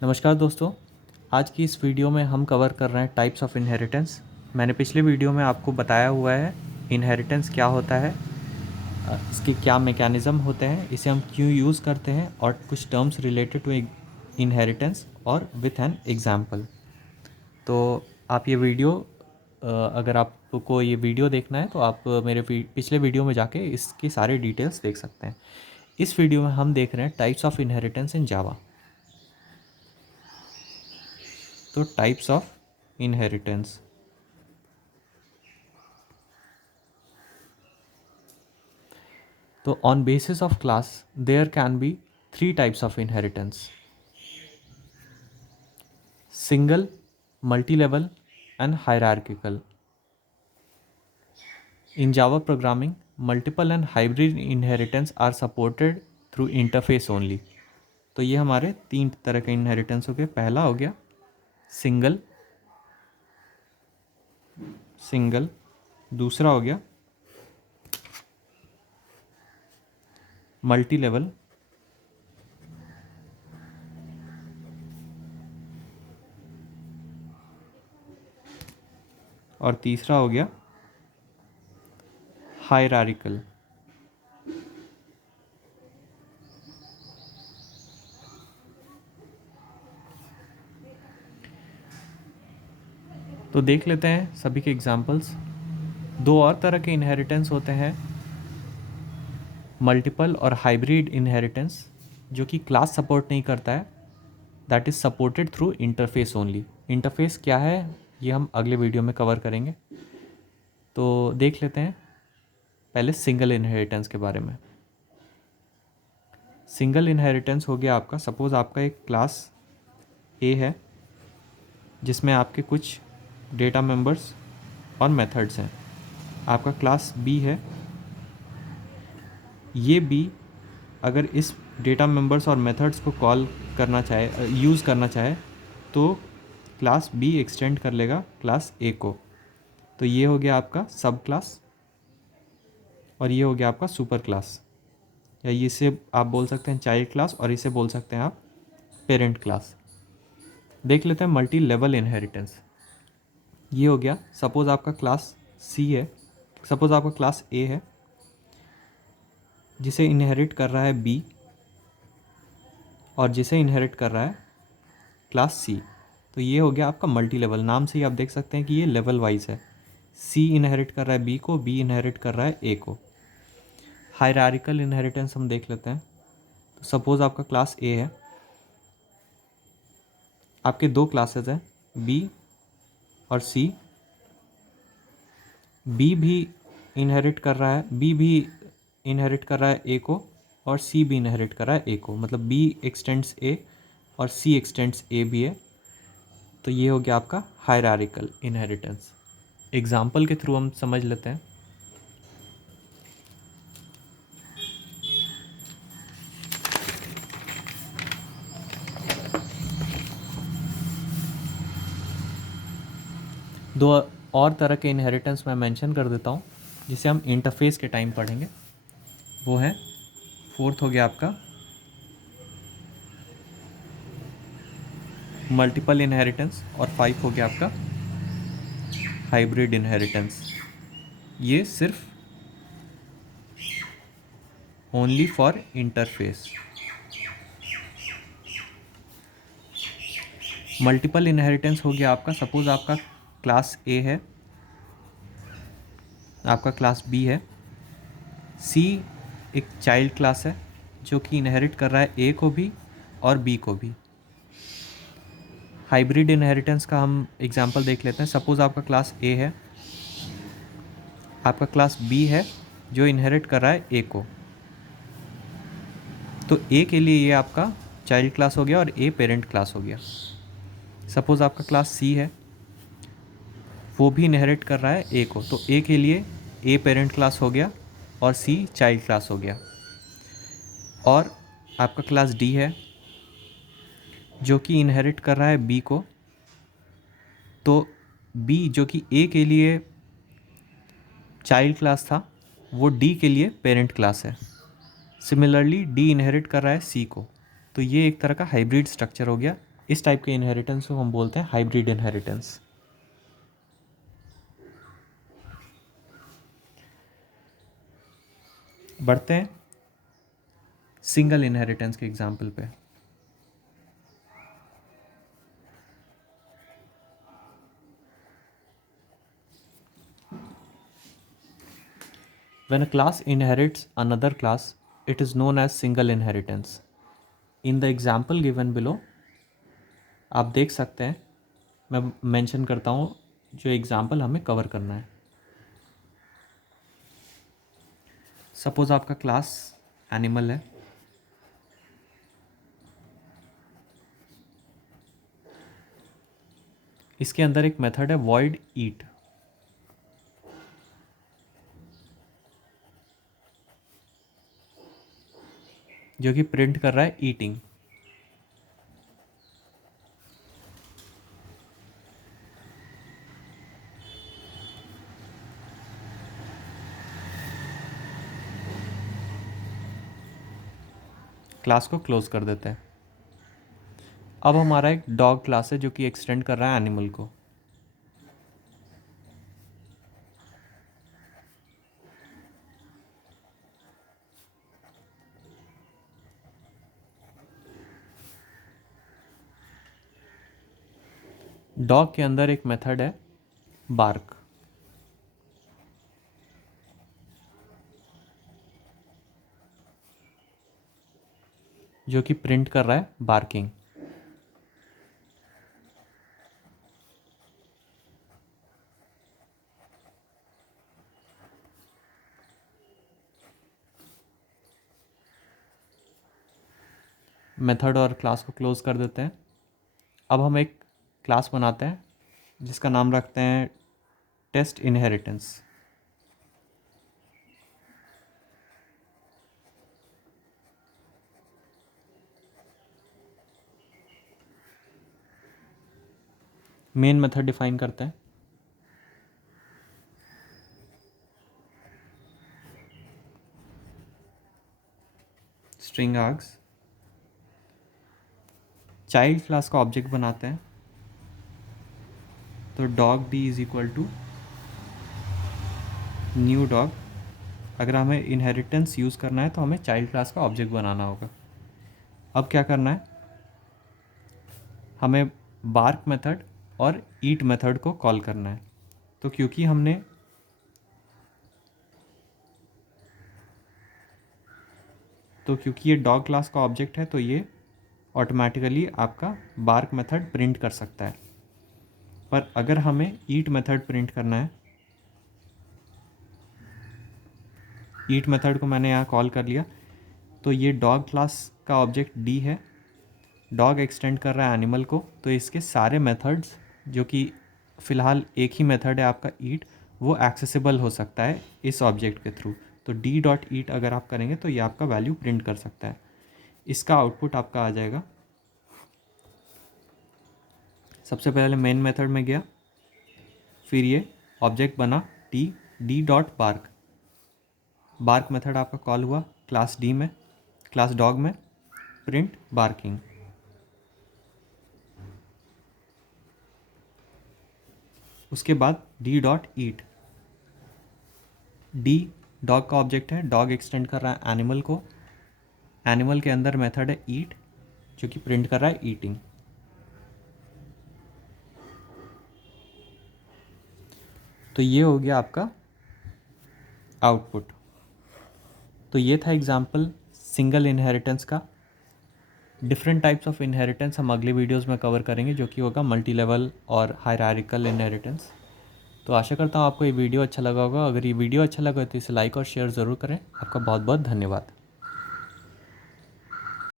नमस्कार दोस्तों। आज की इस वीडियो में हम कवर कर रहे हैं टाइप्स ऑफ इनहेरिटेंस। मैंने पिछले वीडियो में आपको बताया हुआ है इनहेरिटेंस क्या होता है, इसके क्या मैकेनिज़्म होते हैं, इसे हम क्यों यूज़ करते हैं और कुछ टर्म्स रिलेटेड टू इनहेरिटेंस और विथ एन एग्जांपल। तो आप ये वीडियो अगर आपको ये वीडियो देखना है तो आप मेरे पिछले वीडियो में जाके इसकी सारे डिटेल्स देख सकते हैं। इस वीडियो में हम देख रहे हैं टाइप्स ऑफ इनहेरिटेंस इन जावा। तो टाइप्स ऑफ इनहेरिटेंस, तो on basis of class there can be three types of inheritance: single, multi-level and hierarchical. In Java programming, multiple and hybrid inheritance are supported through interface only. तो ये हमारे तीन तरह के inheritance हो गए। पहला हो गया सिंगल, दूसरा हो गया मल्टी लेवल, और तीसरा हो गया हायरार्किकल। तो देख लेते हैं सभी के एग्जांपल्स। दो और तरह के इनहेरिटेंस होते हैं, मल्टीपल और हाइब्रिड इनहेरिटेंस, जो कि क्लास सपोर्ट नहीं करता है, that is supported through interface only. Interface क्या है ये हम अगले वीडियो में कवर करेंगे। तो देख लेते हैं पहले सिंगल इनहेरिटेंस के बारे में। सिंगल इनहेरिटेंस हो गया आपका, सपोज़ आपका एक क्लास ए है जिसमें आपके कुछ डेटा मेंबर्स और मेथड्स हैं। आपका क्लास बी है, ये बी अगर इस डेटा मेंबर्स और मेथड्स को कॉल करना चाहे, यूज़ करना चाहे, तो क्लास बी एक्सटेंड कर लेगा क्लास ए को। तो ये हो गया आपका सब क्लास और ये हो गया आपका सुपर क्लास, या इसे आप बोल सकते हैं चाइल्ड क्लास और इसे बोल सकते हैं आप पेरेंट क्लास। देख लेते हैं मल्टी लेवल इनहेरिटेंस। ये हो गया, सपोज़ आपका क्लास सी है, सपोज़ आपका क्लास ए है जिसे इनहेरिट कर रहा है बी और जिसे इनहेरिट कर रहा है क्लास सी। तो ये हो गया आपका मल्टी लेवल। नाम से ही आप देख सकते हैं कि ये लेवल वाइज है। सी इनहेरिट कर रहा है बी को, बी इनहेरिट कर रहा है ए को। हायरार्किकल इनहेरिटेंस हम देख लेते हैं। तो सपोज़ आपका क्लास ए है, आपके दो क्लासेस हैं बी और सी। बी भी इनहेरिट कर रहा है, बी भी इनहेरिट कर रहा है ए को और सी भी इनहेरिट कर रहा है ए को, मतलब बी एक्सटेंड्स ए और सी एक्सटेंड्स ए भी है। तो ये हो गया आपका हायरार्किकल इनहेरिटेंस। एग्जाम्पल के थ्रू हम समझ लेते हैं। दो और तरह के इनहेरिटेंस मैं मेंशन कर देता हूँ जिसे हम इंटरफेस के टाइम पढ़ेंगे। वो है, फोर्थ हो गया आपका मल्टीपल इनहेरिटेंस और फाइव हो गया आपका हाइब्रिड इनहेरिटेंस। ये सिर्फ only for interface. Multiple inheritance हो गया आपका, सपोज़ आपका क्लास ए है, आपका क्लास बी है, सी एक चाइल्ड क्लास है जो कि इनहेरिट कर रहा है ए को भी और बी को भी। हाइब्रिड इनहेरिटेंस का हम एग्जांपल देख लेते हैं। सपोज़ आपका क्लास ए है, आपका क्लास बी है जो इनहेरिट कर रहा है ए को। तो ए के लिए ये आपका चाइल्ड क्लास हो गया और ए पेरेंट क्लास हो गया। सपोज़ आपका क्लास सी है, वो भी इनहेरिट कर रहा है ए को, तो ए के लिए ए पेरेंट क्लास हो गया और सी चाइल्ड क्लास हो गया। और आपका क्लास डी है जो कि इनहेरिट कर रहा है बी को, तो बी जो कि ए के लिए चाइल्ड क्लास था वो डी के लिए पेरेंट क्लास है। सिमिलरली डी इनहेरिट कर रहा है सी को। तो ये एक तरह का हाइब्रिड स्ट्रक्चर हो गया इस टाइप के इनहेरिटेंस को हम बोलते हैं हाइब्रिड इनहेरिटेंस। बढ़ते हैं सिंगल इनहेरिटेंस के एग्जाम्पल पे। When a class inherits another class, it is known as single inheritance. In the example given below, आप देख सकते हैं, मैं मेंशन करता हूँ जो एग्जाम्पल हमें कवर करना है। सपोज आपका क्लास एनिमल है, इसके अंदर एक मेथड है वॉइड ईट, जो कि प्रिंट कर रहा है ईटिंग। क्लास को क्लोज कर देते हैं। अब हमारा एक डॉग क्लास है जो कि एक्सटेंड कर रहा है एनिमल को। डॉग के अंदर एक मेथड है बार्क, जो कि प्रिंट कर रहा है बार्किंग। मेथड और क्लास को क्लोज कर देते हैं। अब हम एक क्लास बनाते हैं जिसका नाम रखते हैं test inheritance. Main method define करते हैं, स्ट्रिंग आर्ग्स। चाइल्ड क्लास का ऑब्जेक्ट बनाते हैं, तो dog d is equal to new dog. अगर हमें इनहेरिटेंस यूज़ करना है तो हमें चाइल्ड क्लास का ऑब्जेक्ट बनाना होगा। अब क्या करना है, हमें बार्क मेथड और ईट मेथड को कॉल करना है। तो क्योंकि ये डॉग क्लास का ऑब्जेक्ट है, तो ये ऑटोमेटिकली आपका बार्क मेथड प्रिंट कर सकता है। पर अगर हमें ईट मेथड प्रिंट करना है, ईट मेथड को मैंने यहाँ कॉल कर लिया, तो ये डॉग क्लास का ऑब्जेक्ट डी है, डॉग एक्सटेंड कर रहा है एनिमल को, तो इसके सारे मेथड्स, जो कि फ़िलहाल एक ही मेथड है आपका ईट, वो एक्सेसिबल हो सकता है इस ऑब्जेक्ट के थ्रू। तो डी डॉट ईट अगर आप करेंगे तो ये आपका वैल्यू प्रिंट कर सकता है। इसका आउटपुट आपका आ जाएगा, सबसे पहले मेन मेथड में गया, फिर ये ऑब्जेक्ट बना d dot bark, bark method आपका कॉल हुआ क्लास डी में, क्लास डॉग में, प्रिंट बार्किंग। उसके बाद d dot eat, d dog का ऑब्जेक्ट है, डॉग एक्सटेंड कर रहा है एनिमल को, एनिमल के अंदर मेथड है ईट, जो कि प्रिंट कर रहा है ईटिंग। तो ये हो गया आपका आउटपुट। तो ये था एग्जाम्पल सिंगल इनहेरिटेंस का। डिफरेंट टाइप्स ऑफ इनहेरिटेंस हम अगले वीडियोस में कवर करेंगे, जो कि होगा मल्टी लेवल और हायरार्किकल इनहेरिटेंस। तो आशा करता हूँ आपको ये वीडियो अच्छा लगा होगा। अगर ये वीडियो अच्छा लगा तो इसे लाइक और शेयर ज़रूर करें। आपका बहुत बहुत धन्यवाद।